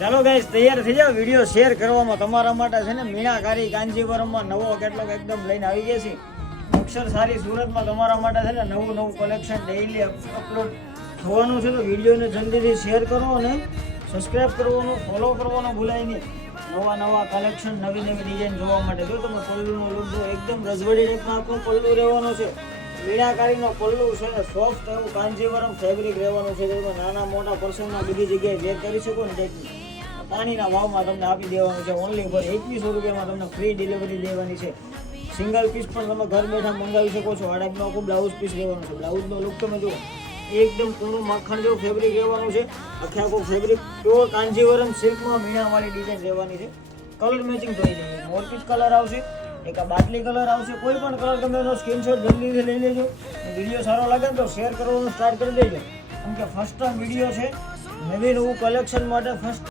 ચાલો ગાઈસ તૈયાર થઈ જાઓ. વિડીયો શેર કરવામાં તમારા માટે છે ને મીનાકારી કાંજીવરમમાં નવો કેટલોગ એકદમ લઈને આવી ગયા છે. અક્ષર સારી સુરતમાં તમારા માટે છે ને નવું કલેક્શન ડેઈલી અપલોડ થવાનું છે. તો વિડીયોને જલ્દીથી શેર કરો અને સબસ્ક્રાઈબ કરવાનું, ફોલો કરવાનું ભૂલાય નહીં. નવા કલેક્શન, નવી ડિઝાઇન જોવા માટે. જો તમે પલ્લુનો લુક જો એકદમ રજવાડી ટાઈપમાં આપણું પલ્લું રહેવાનું છે. મીનાકારીનો પલ્લુ છે ને સોફ્ટ એવું કાંજીવરમ ફેબ્રિક રહેવાનું છે. તમે નાના મોટા પર્સનના બધી જગ્યાએ વેર કરી શકો ને પાણીના ભાવમાં તમને આપી દેવાનું છે. ઓનલી ફોર 2100 રૂપિયામાં તમને ફ્રી ડિલિવરી દેવાની છે. સિંગલ પીસ પણ તમે ઘર બેઠા મંગાવી શકો છો. આ ટાઈપનો આખું બ્લાઉઝ પીસ રહેવાનું છે. બ્લાઉઝનો લુક તમે જુઓ એકદમ પૂરું માખણ જેવું ફેબ્રિક રહેવાનું છે. આખું ફેબ્રિક પ્યોર કાંજીવરમ સિલ્કમાં મીણાવાળી ડિઝાઇન રહેવાની છે. કલર મેચિંગ થઈ જશે. મોરપીસ કલર આવશે, એક આ બાટલી કલર આવશે. કોઈ પણ કલર તમે એનો સ્ક્રીનશોટ જલ્દીથી લઈ લેજો. વિડીયો સારો લાગે તો શેર કરવાનું સ્ટાર્ટ કરી દેજો. કેમ કે ફર્સ્ટ ટાઈમ વિડીયો છે. નવું કલેક્શન માટે ફર્સ્ટ